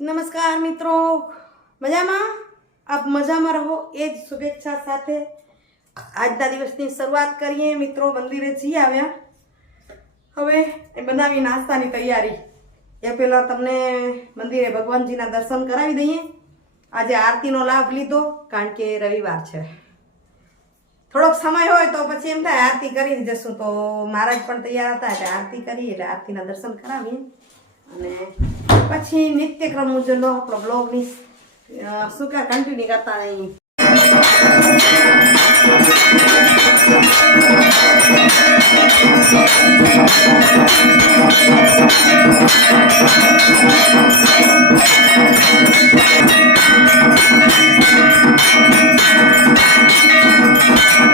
નમસ્કાર મિત્રો. મજામાં? આપ મજામાં રહો. એ જ શુભેચ્છા સાથે આજના દિવસની શરૂઆત કરીએ. મિત્રો, મંદિરે જઈ આવ્યા. હવે એ બનાવી નાસ્તાની તૈયારી. એ પહેલાં તમને મંદિરે ભગવાનજીના દર્શન કરાવી દઈએ. આજે આરતીનો લાભ લીધો, કારણ કે રવિવાર છે. થોડોક સમય હોય તો પછી એમ થાય, આરતી કરીને જશું. તો મહારાજ પણ તૈયાર હતા એટલે આરતી કરી, એટલે આરતીના દર્શન કરાવીએ. અને પછી નિત્યક્રમ મુજબનો આપણો બ્લોગની શું કે કન્ટિન્યુ કરતા નહીં મિત્રો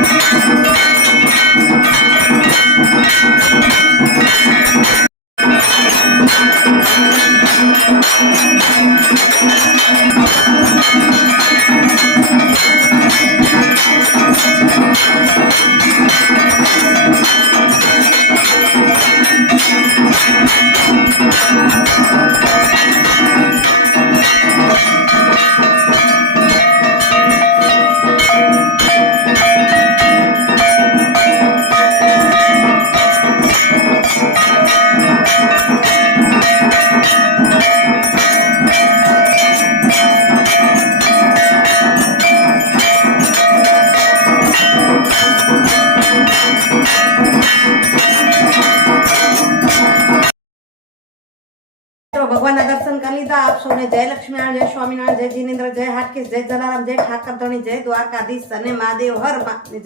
જય ઠાકર ધણી જય દ્વારકાધીશ અને મહાદેવ હર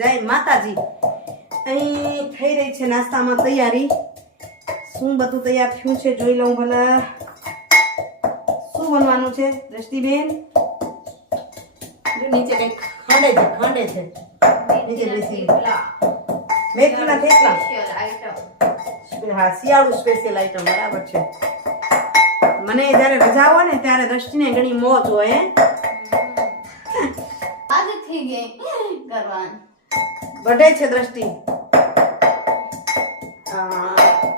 જય માતાજી. અહીં થઈ રહી છે નાસ્તામાં તૈયારી. શું બધું તૈયાર થયું છે જોઈ લઉં ભલે. શું બનવાનું છે દ્રષ્ટિબેન? નીચે કંઈક ખંડે છે ખંડે છે. નીચે બેસી મેથીના થેપલા. હા શિયાળુ સ્પેશિયલ આઈટમ બરાબર છે. મને જ્યારે રજા હોય ને ત્યારે દ્રષ્ટિને ઘણી મોજ હોય આદત થઈ ગઈ. કરવાનું બઢે છે દ્રષ્ટિ.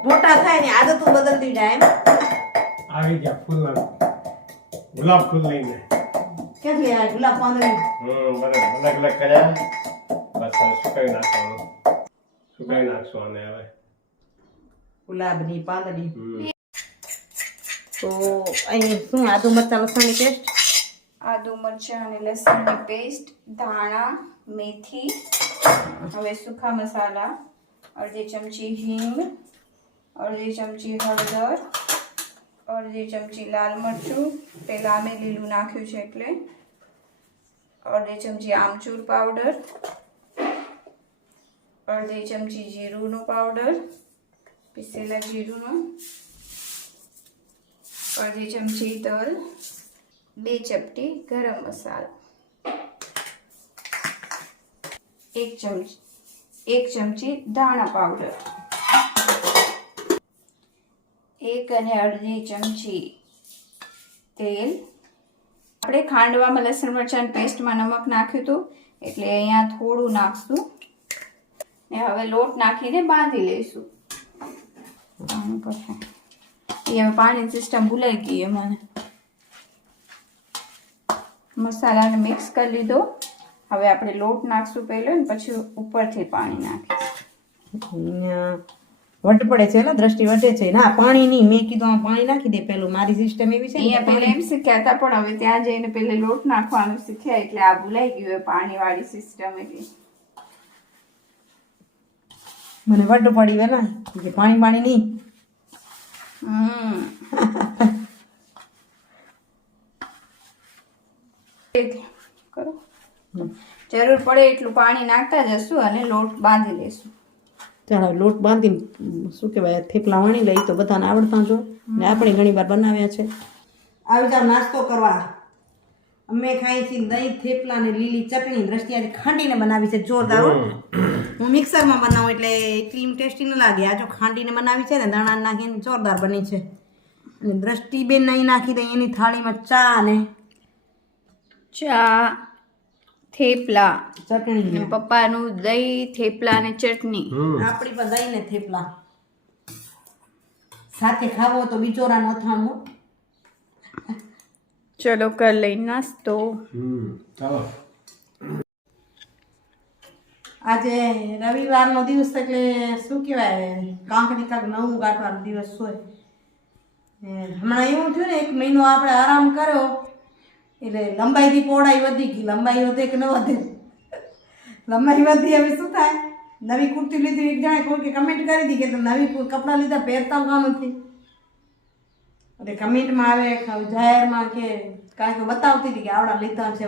મોટા થાય ને આદતો બદલતી જાય એમ. આવી ગયા ફૂલ ગુલાબ ફૂલ લઈને. કેટલી આ ગુલાબ પાંદડી. હમ બરાબર. અલગ અલગ કર્યા. બસ સુકાઈ નાખવાનું. સુકાઈ નાખશું આને હવે. ગુલાબની પાંદડી. તો અહીં શું આદુ મરચા લસણની પેસ્ટ આદુ, મરચાં અને લસણની પેસ્ટ ધાણા, મેથી, હવે સૂકા મસાલા, અડધી ચમચી હિંગ, અડધી ચમચી હળદર, અડધી ચમચી લાલ મરચું, પહેલાં અમે લીલું નાખ્યું છે એટલે, અડધી ચમચી આમચૂર પાવડર, અડધી ચમચી જીરુંનો પાવડર, પીસેલા જીરુંનો, અડધી ચમચી તલ બે ચપટી ગરમ મસાલા. એક ચમચી એક ચમચી ધાણા પાવડર. એક અને અડધી ચમચી તેલ. આપણે ખાંડવામાં લસણ, મરચાં પેસ્ટમાં નમક નાખ્યું હતું, એટલે અહીંયા થોડું નાખશું. ને હવે લોટ નાખીને બાંધી લઈશું. એ હવે પાણી સિસ્ટમ ભૂલાઈ ગઈ મને. મસાલાને મિક્સ કરી લીધો. હવે આપણે લોટ નાખશું પહેલો ને પછી ઉપરથી પાણી નાખીશું. વટ પડે છે ને દ્રષ્ટિ વટે છે. ના પાણી નહીં મેં કીધું આ પાણી નાખી દે પેલું મારી સિસ્ટમ એવી છે અહીંયા પહેલા એમ શીખ્યા હતા પણ હવે ત્યાં જઈને પહેલે લોટ નાખવાનું શીખ્યા એટલે આ ભૂલાઈ ગયું હોય પાણીવાળી સિસ્ટમ એટલે મને વટ પડી વેલા પાણી પાણી નહીં હમ. જરૂર પડે એટલું પાણી નાખતા જશું અને લોટ બાંધી લેશું ચાલો, લોટ બાંધીને, શું કહેવાય, થેપલા વણી લઈ તો બધાને આવડતા જો. ને આપણે ઘણી વાર બનાવ્યા છે. આવી જાવ નાસ્તો કરવા. અમે ખાઈ છીએ દહીં, થેપલા ને લીલી ચટણી. દ્રષ્ટિ ખાંડીને બનાવી છે. જોરદાર હો. મિક્સરમાં બનાવું એટલે એટલી ટેસ્ટી ન લાગે. આ જો ખાંડીને બનાવી છે ને દાણા નાખીને જોરદાર બની છે. અને દ્રષ્ટિબેન નહીં નાખી દઈ એની થાળીમાં ચા ને ચા થેપલા ચટણી. પપ્પાનું દહીં થેપલા અને ચટણી. આપણી પણ દહીં ને થેપલા. સાથે ખાવો તો બિચોરાનો અથાણું. ચલો કર લઈ નાસ્તો. હમ ચાલો. આજે રવિવારનો દિવસ એટલે શું કહેવાય? કાંકરી કાંક નવું ગાંઠવાનો દિવસ હોય. હમણાં એવું થયું ને એક મહિનો આપણે આરામ કર્યો. એટલે લંબાઈથી પહોળાઈ વધી ગઈ. લંબાઈ વધે કે ન વધે? લંબાઈ વધી હવે શું થાય? નવી કુર્તી લીધી એક જણે કોઈ કમેન્ટ કરી હતી કે નવી કપડાં લીધા, પહેરતા કામ નથી. એટલે કમેન્ટમાં આવે જાહેરમાં કે કાંઈક બતાવતી હતી કે આવડા લીધા છે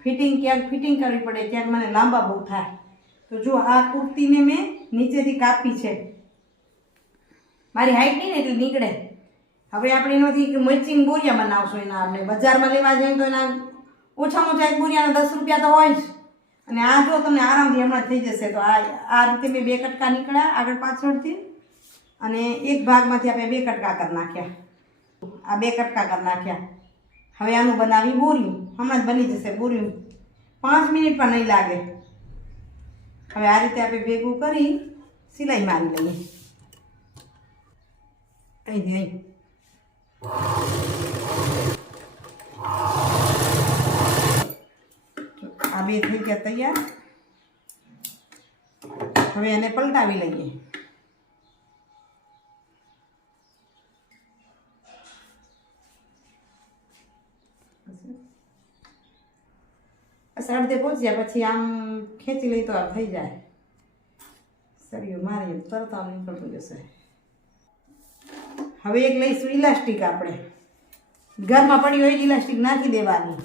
ફિટિંગ ક્યાંક ફિટિંગ કરવી પડે, ક્યાંક મને લાંબા બહુ થાય. તો જો આ કુર્તીને મેં નીચેથી કાપી છે. મારી હાઈટ નહીં ને એટલે નીકળે. હવે આપણે એનાથી મચિંગ બોરિયા બનાવશું એના આપણે બજારમાં લેવા જઈએ તો એના ઓછામાં ઓછા એક બોરિયાના દસ રૂપિયા તો હોય જ. અને આ જો તમને આરામથી હમણાં થઈ જશે તો આ આ રીતે મેં બે કટકા નીકળ્યા આગળ પાછળથી. અને એક ભાગમાંથી આપણે બે કટકા કરી નાખ્યા. આ બે કટકા કરી નાખ્યા. હવે આનું બનાવી બોર્યું. હમણાં જ બની જશે બોર્યું. પાંચ મિનિટ પણ નહીં લાગે. હવે આ રીતે આપણે ભેગું કરી સિલાઈ મારી લઈએ. અહીંથી, અહીં. આ બે થઈ ગયા તૈયાર. હવે એને પલટાવી લઈએ. અડધે પહોંચ્યા પછી આમ ખેંચી લઈ તો આ થઈ જાય. સરિયું મારી તરત આમ નીકળતું જશે. હવે એક લઈશું ઇલાસ્ટિક આપણે. ઘરમાં પડી હોય ઇલાસ્ટિક નાખી દેવાની.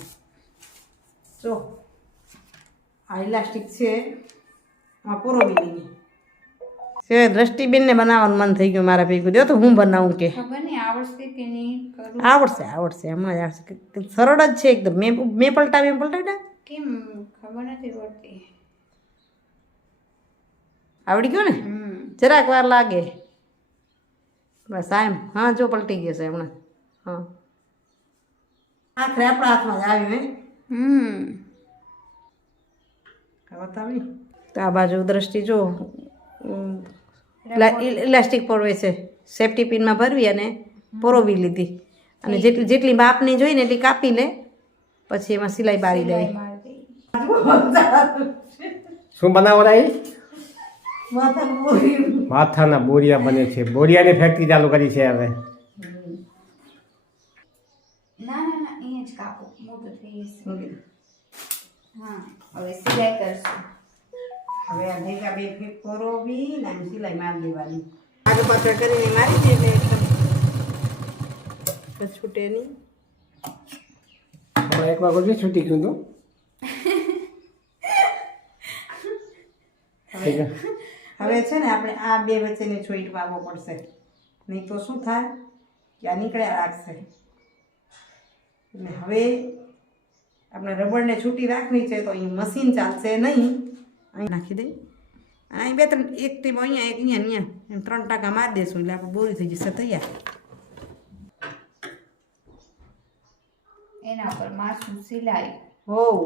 જો આ ઇલાસ્ટિક છે આ પોરોબીની છે દ્રષ્ટિબેનને બનાવવાનું મન થઈ ગયું મારા ભેગું. દો તો હું બનાવું કે? આવડશે કે નહીં? આવડશે આવડશે હમણાં જ આવડશે. સરળ જ છે એકદમ. મેં મેં પલટાવી એમ પલટાવી. કેમ? ખબર નથી પડતી. આવડી ગયો ને? જરાક વાર લાગે. બસ આ એમ હા જો પલટી ગયો છે હમણાં. હા. આખરે આપણા હાથમાં જ આવ્યું હે હમ. તો આ બાજુ દ્રષ્ટિ જો ઇલાસ્ટિક પરવે છે. સેફટી પિનમાં ભરવી અને પોરોવી લીધી. અને જેટલી જેટલી માપની જોઈ ને એટલી કાપી લે પછી એમાં સિલાઈ બારી દે શું બનાવો માથાના બોરિયા બને છે. બોરિયાની ફેક્ટરી ચાલુ કરી છે હવે. ના ના ના અહીંયા જ કાપો. મોટું થઈ જશે. હા હવે સિલાઈ કરશું. હવે આ ભેગા બે ફેક પરોવી ને સિલાઈ મારી દેવાની. પાછળ કરીને મારી દે એટલે. છૂટે નહીં. એક વાર કરજો છૂટી ગયું તું. હવે છે ને આપણે આ બે વચ્ચેને જોઈન્ટ વાવવો પડશે. નહીં તો શું થાય? કે આ નીકળ્યા રાખશે. એટલે હવે આપણે રબરને છૂટી રાખવી છે તો અહીં મશીન ચાલશે નહીં. અહીં નાખી દઈ અહીં બે ત્રણ એક ટીમ અહીંયા એક અહીંયા અહીંયા. એમ ત્રણ ટાંકા મારી દેશું એટલે આપણે બોરી થઈ જશે તૈયાર. એના પર માસું સિલાઈ. હોવ.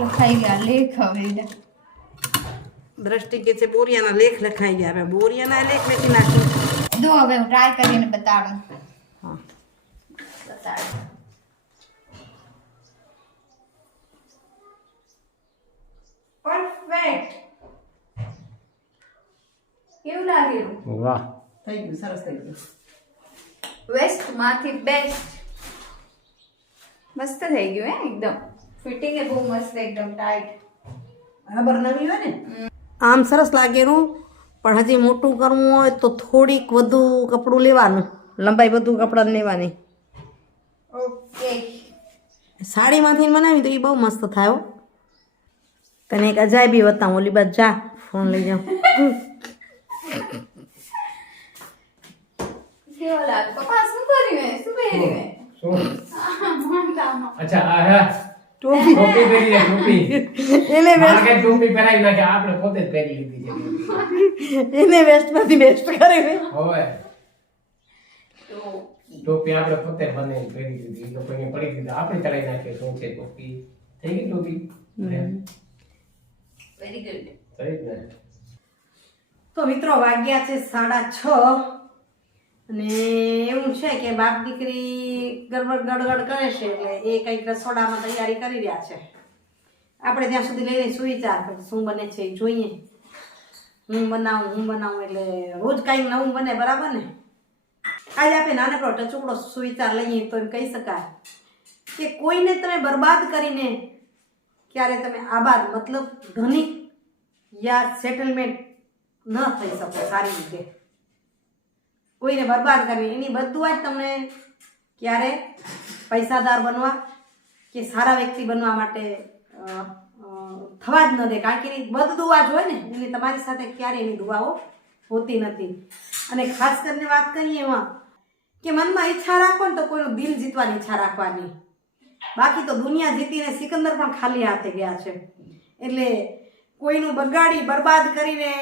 લખાઈ ગયા લેખ હવે દ્રષ્ટિ કે છે બોરિયાના લેખ લખાઈ ગયા હવે બોરિયાના લેખ લખી નાખી દો હવે હું ટ્રાય કરીને બતાડું. હા. બતાડું. પરફેક્ટ કેવું વાહ. થઈ ગયું સરસ થઈ ગયું. વેસ્ટમાંથી બેસ્ટ મસ્ત થઈ ગયું હે એકદમ. ફિટિંગ એ બહુ મસ્ત એકદમ ટાઈટ બરાબર નવી હોય ને? આમ સરસ લાગેલું પણ હજી મોટું કરવું હોય તો થોડીક વધુ કપડું લેવાનું. લંબાઈ વધુ કપડાં લેવાની. ઓકે. સાડીમાંથી બનાવી તો એ બહુ મસ્ત થાય તને એક અજાયબી બતાવું ઓલી બાદ જા ફોન લઈ જાઉં. કેવો લાગે? પપ્પા શું કર્યું શું પહેર્યું અચ્છા આ હા. ટોપી ટોપી પહેરી લે ટોપી. એને મારે કઈ ટોપી પહેરાવી નાખે આપણે પોતે જ પહેરી લીધી છે. એને વેસ્ટમાંથી બેસ્ટ કરે હવે તો ટોપી આપણે પોતે બને પહેરી લીધી. એ લોકોને પડી દીધી. આપણે ચડાવી નાખીએ શું છે ટોપી? થઈ ગઈ ટોપી? વેરી ગુડ થઈ જ ને તો મિત્રો વાગ્યા છે સાડા છ. અને એવું છે કે બાપ દીકરી ગડબડ ગડગડ કરે છે એટલે એ કંઈક રસોડામાં તૈયારી કરી રહ્યા છે. આપણે ત્યાં સુધી લઈને સુવિચાર શું બને છે એ જોઈએ. હું બનાવું હું બનાવું એટલે રોજ કાંઈક નવું બને, બરાબર ને? આજે આપણે નાનકડો ટચુકડો સુવિચાર લઈએ તો એમ કહી શકાય કે કોઈને તમે બરબાદ કરીને ક્યારે તમે આબાદ મતલબ ધનિક યા સેટલમેન્ટ ન થઈ શકો સારી રીતે. કોઈને બરબાદ કરવી. એની બધું જ તમને ક્યારે પૈસાદાર બનવા કે સારા વ્યક્તિ બનવા માટે થવા જ ન દે. કારણ કે એની બદ દુવા જ હોય ને એટલે તમારી સાથે ક્યારે એની દુઆઓ હોતી નથી. અને ખાસ કરીને વાત કરીએ એમાં કે મનમાં ઈચ્છા રાખો ને તો કોઈનું દિલ જીતવાની ઈચ્છા રાખવાની. બાકી તો દુનિયા જીતીને સિકંદર પણ ખાલી હાથે ગયા છે. એટલે કોઈનું બગાડી, બરબાદ કરીને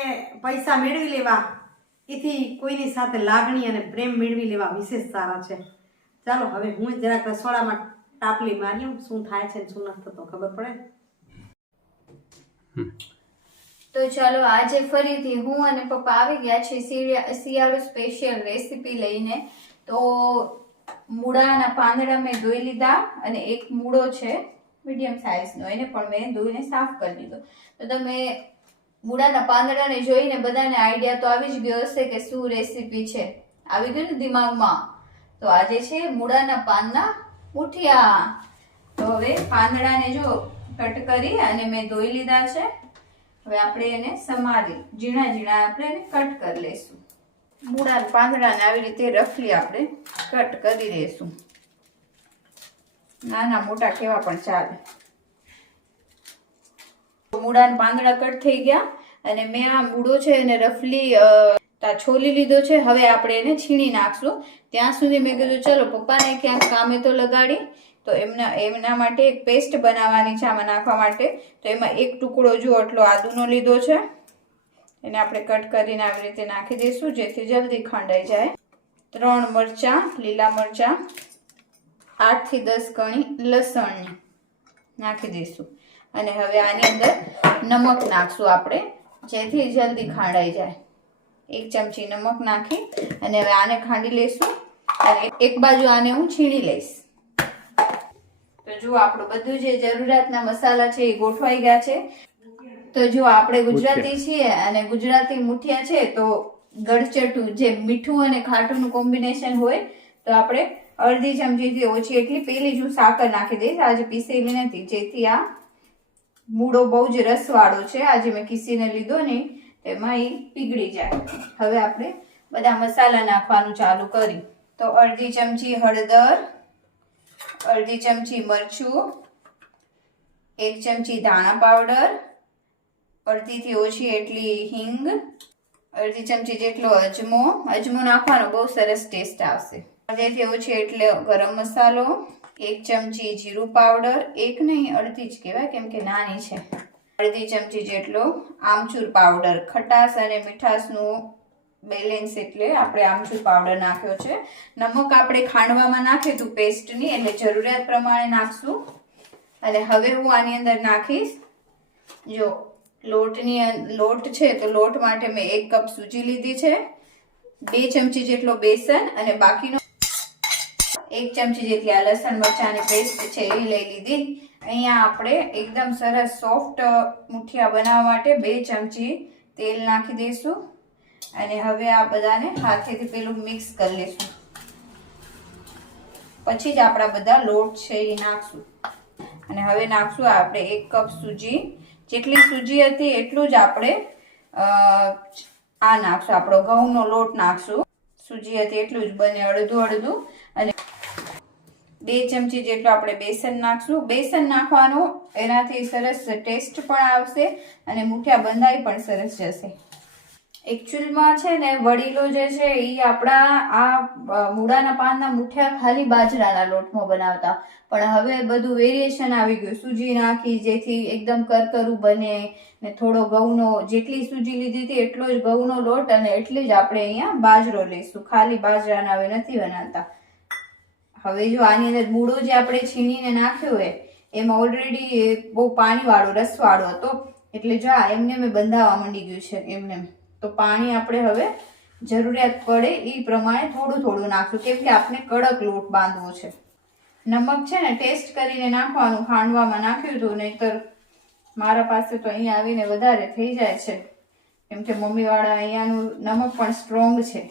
પૈસા મેળવી લેવા એથી કોઈની સાથે લાગણી અને પ્રેમ મેળવી લેવા વિશેષ સારા છે. ચાલો હવે હું જરાક રસોડામાં ટાપલી મારી શું થાય છે શું નથી થતો ખબર પડે? તો ચાલો આજે ફરીથી હું અને પપ્પા આવી ગયા છે શિયા- શિયાળુ સ્પેશિયલ રેસીપી લઈને. તો મૂળાના પાંદડા મેં ધોઈ લીધા અને એક મૂળો છે મીડિયમ સાઇઝનો એને પણ મેં ધોઈને સાફ કરી દીધો તો તમે મૂળાના પાંદડાને જોઈને બધાને આઈડિયા તો આવી જ ગયો હશે કે શું રેસીપી છે. આવી ગયું ને દિમાગમાં? તો આજે છે મૂળાના પાનના મુઠિયા. તો હવે પાંદડાને જો કટ કરી અને મેં ધોઈ લીધા છે. હવે આપણે એને સમારી, ઝીણા ઝીણા આપણે એને કટ કરી લઈશું. મૂળા પાંદડાને આવી રીતે રફલી આપણે કટ કરી દઈશું. નાના મોટા કેવા પણ ચાલે. મૂળાના પાંદડા કટ થઈ ગયા અને મેં આ મૂળો છે એને રફલી તા છોલી લીધો છે. હવે આપણે એને છીણી નાખશું. ત્યાં સુધી મેં કીધું, ચલો, પપ્પાને ક્યાંક કામે તો લગાડી. તો એમના એમના માટે એક પેસ્ટ બનાવવાની છે આમાં નાખવા માટે. તો એમાં એક ટુકડો જો આટલો આદુનો લીધો છે, એને આપણે કટ કરીને આવી રીતે નાખી દઈશું, જેથી જલ્દી ખંડાઈ જાય. ત્રણ મરચાં, લીલા મરચાં, આઠથી દસ કણી લસણની નાખી દઈશું. અને હવે આની અંદર નમક નાખશું આપણે. જેથી જલ્દી ખાંડાઈ જાય. એક ચમચી નમક નાખી અને હવે આને ખાંડી લઈશું અને એક બાજુ આને હું છીણી લઈશ. તો જો આપણું બધું જે જરૂરિયાતના મસાલા છે એ ગોઠવાઈ ગયા છે. તો જો આપણે ગુજરાતી છીએ અને ગુજરાતી મુઠિયા છે તો ગળચટું જે મીઠું અને ખાટુંનું કોમ્બિનેશન હોય તો આપણે અડધી ચમચીથી ઓછી એટલી. પેલી જ હું સાકર નાખી દઈશ આજે પીસેલી નથી. જેથી આ મૂળો બહુ જ રસવાળો છે. આજે મેં કીસીને લીધો ને તેમાં એ પીગળી જાય. હવે આપણે બધા મસાલા નાખવાનું ચાલુ કરી. તો અડધી ચમચી હળદર, અડધી ચમચી મરચું, એક ચમચી ધાણા પાવડર, અડધીથી ઓછી એટલી હિંગ, અડધી ચમચી જેટલો અજમો. અજમો નાખવાનો બહુ સરસ ટેસ્ટ આવશે. અડધીથી ઓછી એટલે ગરમ મસાલો એક ચમચી જીરું પાવડર, એક નહીં, અડધી જ કહેવાય, કેમ કે નાની છે. અડધી ચમચી જેટલો આમચૂર પાવડર. ખટાશ અને મીઠાશનું બેલેન્સ એટલે આપણે આમચૂર પાવડર નાખ્યો છે. નમક આપણે ખાંડવામાં નાખ્યું હતું પેસ્ટની એટલે જરૂરિયાત પ્રમાણે નાખશું. અને હવે હું આની અંદર નાખીશ. જો લોટની લોટ છે તો લોટ માટે મેં એક કપ સૂજી લીધી છે. બે ચમચી જેટલો બેસન અને બાકીનો એક ચમચી જેટલી આ લસણ મરચાંની પેસ્ટ છે એ લઈ લીધી. અહીંયા આપણે એકદમ સરસ સોફ્ટ મુઠિયા બનાવવા માટે બે ચમચી તેલ નાખી દઈશું. અને હવે આ બધાને હાથેથી પેલું મિક્સ કરી લઈશું. પછી જ આપણા બધા લોટ છે એ નાખશું. અને હવે નાખશું આપણે એક કપ સૂજી. જેટલી સૂજી હતી એટલું જ આપણે આ નાખશું. આપણો ઘઉંનો લોટ નાખશું. સૂજી હતી એટલું જ બને અડધું અડધું. અને બે ચમચી જેટલું આપણે બેસન નાખશું. બેસન નાખવાનું એનાથી સરસ ટેસ્ટ પણ આવશે અને મુઠિયા બંધાઈ પણ સરસ જશે. એકચ્યુઅલમાં છે ને વડીલો જે છે એ આપણા આ મૂળાના પાનના મુઠિયા ખાલી બાજરાના લોટમાં બનાવતા. પણ હવે બધું વેરિએશન આવી ગયું. સૂજી નાખી, જેથી એકદમ કરકરું બને ને થોડો ઘઉંનો, જેટલી સૂજી લીધી હતી એટલો જ ઘઉંનો લોટ અને એટલી જ આપણે અહીંયા બાજરો લઈશું. ખાલી બાજરાના હવે નથી બનાવતા. હવે જો આની અંદર મૂળો જે આપણે છીણીને નાખ્યો હોય, એમાં ઓલરેડી બહુ પાણીવાળો, રસવાળો હતો. એટલે જો આ એમને મેં બંધાવા માંડી ગયું છે એમને. એમ. તો પાણી આપણે હવે જરૂરિયાત પડે એ પ્રમાણે થોડું થોડું નાખ્યું કેમ કે આપણે કડક લોટ બાંધવો છે. નમક છે ને ટેસ્ટ કરીને નાખવાનું, ખાંડવામાં નાખ્યું હતું, નહીતર મારા પાસે તો અહીંયા આવીને વધારે થઈ જાય છે. કેમ કે મમ્મીવાળા અહીંયાનું નમક પણ સ્ટ્રોંગ છે.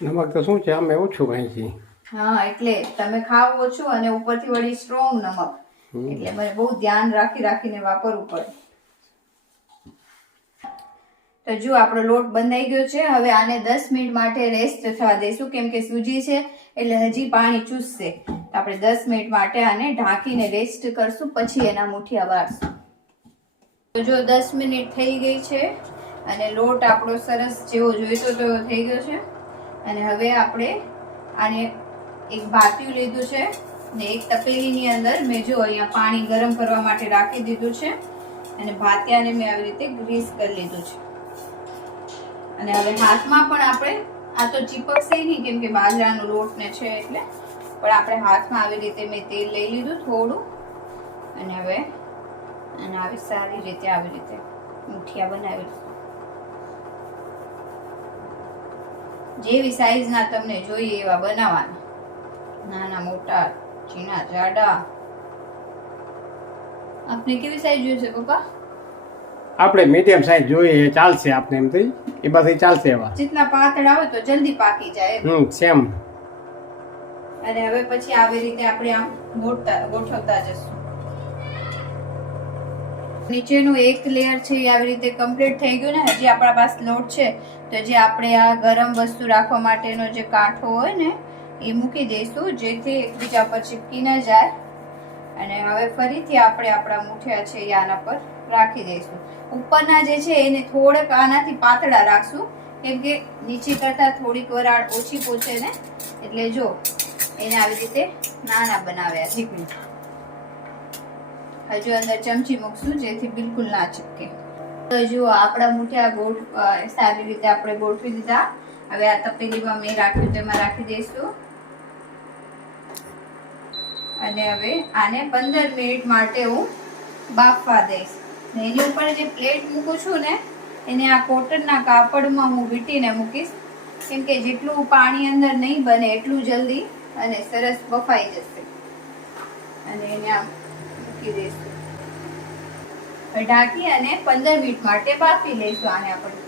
નમક તો શું છે? અમે ઓછું ખાઈ છીએ હા એટલે તમે ખાવ ઓછું અને ઉપરથી વળી સ્ટ્રોંગ નમક. એટલે મને બહુ ધ્યાન રાખી રાખીને વાપરવું પડે. તો જો આપણો લોટ બંધાઈ ગયો છે. હવે આને દસ મિનિટ માટે રેસ્ટ થવા દઈશું કેમ કે સૂજી છે એટલે હજી પાણી ચૂસશે. તો આપણે દસ મિનિટ માટે આને ઢાંકીને રેસ્ટ કરશું પછી એના મુઠિયા વાળશું. તો જો દસ મિનિટ થઈ ગઈ છે અને લોટ આપણો સરસ જેવો જોઈતો તો થઈ ગયો છે. અને હવે આપણે આને એક ભાતિયું લીધું છે ને એક તપેલીની અંદર મેં જો અહીંયા પાણી ગરમ કરવા માટે રાખી દીધું છે અને ભાતિયાને મેં આવી રીતે ગ્રીસ કરી લીધું છે. અને હવે હાથમાં પણ આપણે, આ તો ચીપકશે નહીં કેમ કે બાજરાનો લોટ ને છે એટલે, પણ આપણે હાથમાં આવી રીતે મેં તેલ લઈ લીધું થોડું. અને હવે, અને આવી સારી રીતે આવી રીતે મુઠિયા બનાવી જેવી સાઈઝના તમને જોઈએ એવા બનાવવાના. નાના મોટા ઝીણા જાડા. આપને કેવી સાઈઝ જોઈશે પપ્પા? આપણે મીડિયમ સાઈઝ જોઈએ એ ચાલશે આપણે એમ થઈ. એ બધી ચાલશે એવા. જેટલા પાતળા હોય તો જલ્દી પાકી જાય હમ સેમ અને હવે પછી આવી રીતે આપણે આમ ગોઠતા ગોઠવતા જશું. નીચેનું એક લેયર છે એ આવી રીતે કમ્પ્લીટ થઈ ગયું ને, હજી આપણા પાસે લોટ છે, તો જે આપણે આ ગરમ વસ્તુ રાખવા માટેનો જે કાંઠો હોય ને, એ મૂકી દઈશું, જેથી એકબીજા પર ચીપકી ન જાય. અને હવે ફરીથી આપણે આપણા મૂઠિયા છે એ આના પર રાખી દઈશું. ઉપરના જે છે એને થોડેક આનાથી પાતળા રાખશું, કેમ કે નીચે કરતાં થોડીક વરાળ ઓછી પહોંચે ને, એટલે જો, એને આવી રીતે નાના બનાવ્યા છે. હજુ અંદર ચમચી મૂકશું, જેથી બિલકુલ ના ચીપકે. તો જુઓ, આપણા મુઠિયા ગોઠ સારી રીતે આપણે ગોઠવી દીધા. હવે આ તપેલીમાં મેં રાખ્યું, તેમાં રાખી દઈશું. અને હવે આને પંદર મિનિટ માટે હું બાફવા દઈશ. એની ઉપર જે પ્લેટ મૂકું છું ને, એને આ કોટનના કાપડમાં હું વીંટીને મૂકીશ. કેમ કે જેટલું પાણી અંદર નહીં બને એટલું જલ્દી અને સરસ બફાઈ જશે. અને એને આમ મૂકી દઈશું ઢાંકી અને પંદર મિનિટ માટે બાફી લઈશું આને આપણે.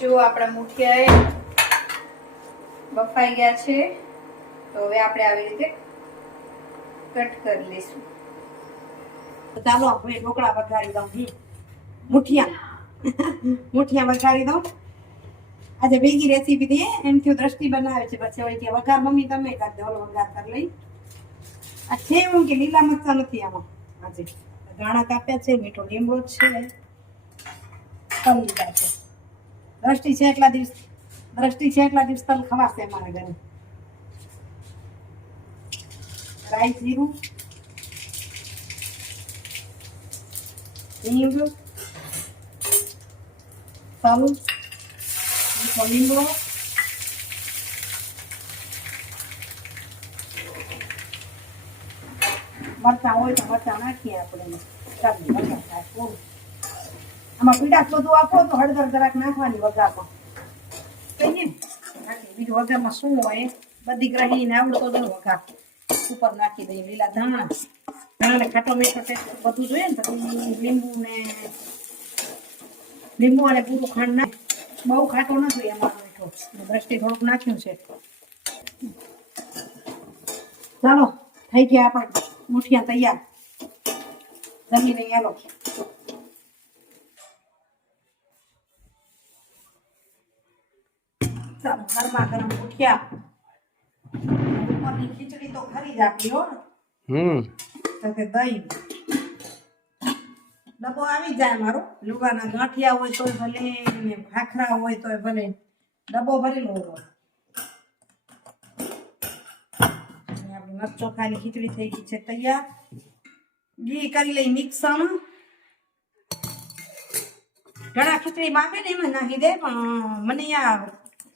જો આપણા મુઠિયા બફાઈ ગયા છે. તો હવે આપણે આવી રીતે કટ કરી લઈશું ચાલો આપણે ઢોકળા વઘારી દઉં મુઠિયા. મુઠિયા વઘારી દઉં. આજે ભેગી રેસીપી દે એમ થયું દ્રષ્ટિ બનાવે છે પછી હોય કે વઘાર મમ્મી તમે કાઢ દો ઓલો વઘાર કરી લઈ. આ છે એવું કે લીલા મરચા નથી આમાં. આજે ધાણા કાપ્યા છે, મીઠો લીંબો છે, તલ છે. દ્રષ્ટિ છે એટલા દિવસ, દ્રષ્ટિ છે એટલા દિવસ તલ ખવાશે અમારા ઘરે. રાઈ જીરું, હિંગ, તલ લીમડો મરચાં હોય તો મરચાં નાખીએ આપણે આમાં પીડાશ બધું આપો તો હળદર જરાક નાખવાની વઘારમાં કહીએ નાખી બીજું વઘારમાં શું હોય બધી ગ્રહિણીને આવડતો જ વઘાર ઉપર નાખી દઈએ લીલા ધાણા ધાણા ખાટો મીઠો બધું જોઈએ ને લીંબુ ને લીંબુ અને પૂરું ખાંડ નાખ બહુ ખાટો નથી અમારો મીઠો દ્રષ્ટિ થોડુંક નાખ્યું છે. ચાલો થઈ ગયા આપણે. મુઠિયા તૈયાર. જમી લઈએ આલો ચાલો ગરમા ગરમ મુઠિયા. ઉપરની ખીચડી તો ખરી જ આપી હો. હમ. સાથે દહીં. ડબ્બો આવી જાય મારો. લુગાના ગાંઠિયા હોય તોય ભલે ને ભાખરા હોય તોય ભલે. ડબ્બો ભરેલો લો આપણી મરચ ચોખાની ખીચડી થઈ ગઈ છે તૈયાર. ઘી કરી લઈ મિક્સમ ઘણા ખીચડી માંગે ને એમાં નાખી દે, પણ મને આ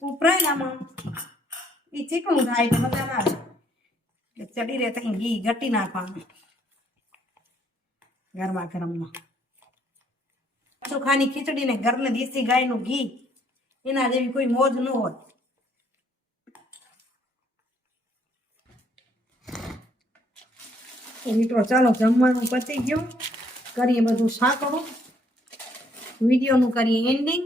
ઉપરાય ને આમાં એ ચીકણું થાય એટલે મજા ના ચડી રહે ત્યાં ઘી ઘટી નાખવાનું. ગરમા ગરમમાં. ચોખાની ખીચડી ને ઘરને દેશી ગાયનું ઘી, એના જેવી કોઈ મોજ ન હોય. મિત્રો, ચાલો જમવાનું પતી ગયું. કરીએ બધું સાંકળું. વિડીયોનું કરીએ એન્ડિંગ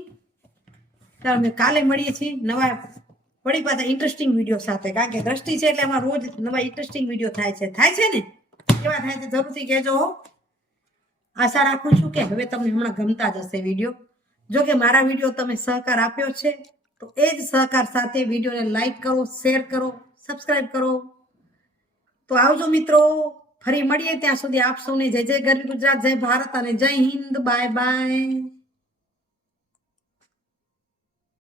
ચાલો, અમે કાલે મળીએ છીએ નવા, વળી પાછા ઇન્ટરેસ્ટિંગ વીડિયો સાથે. કારણ કે દ્રષ્ટિ છે એટલે એમાં રોજ નવા ઇન્ટરેસ્ટિંગ વીડિયો થાય છે. થાય છે ને? કેવા થાય છે? જરૂરથી કહેજો આશા રાખું છું કે હવે તમને હમણાં ગમતા જ હશે વીડિયો. જો કે મારા વીડિયો તમે સહકાર આપ્યો છે, તો એ જ સહકાર સાથે વિડીયોને લાઈક કરો, શેર કરો સબસ્ક્રાઈબ કરો. તો આવજો મિત્રો, ફરી મળીએ ત્યાં સુધી આપ સૌને જય જય ગરવી ગુજરાત, જય ભારત અને જય હિન્દ. Bye bye.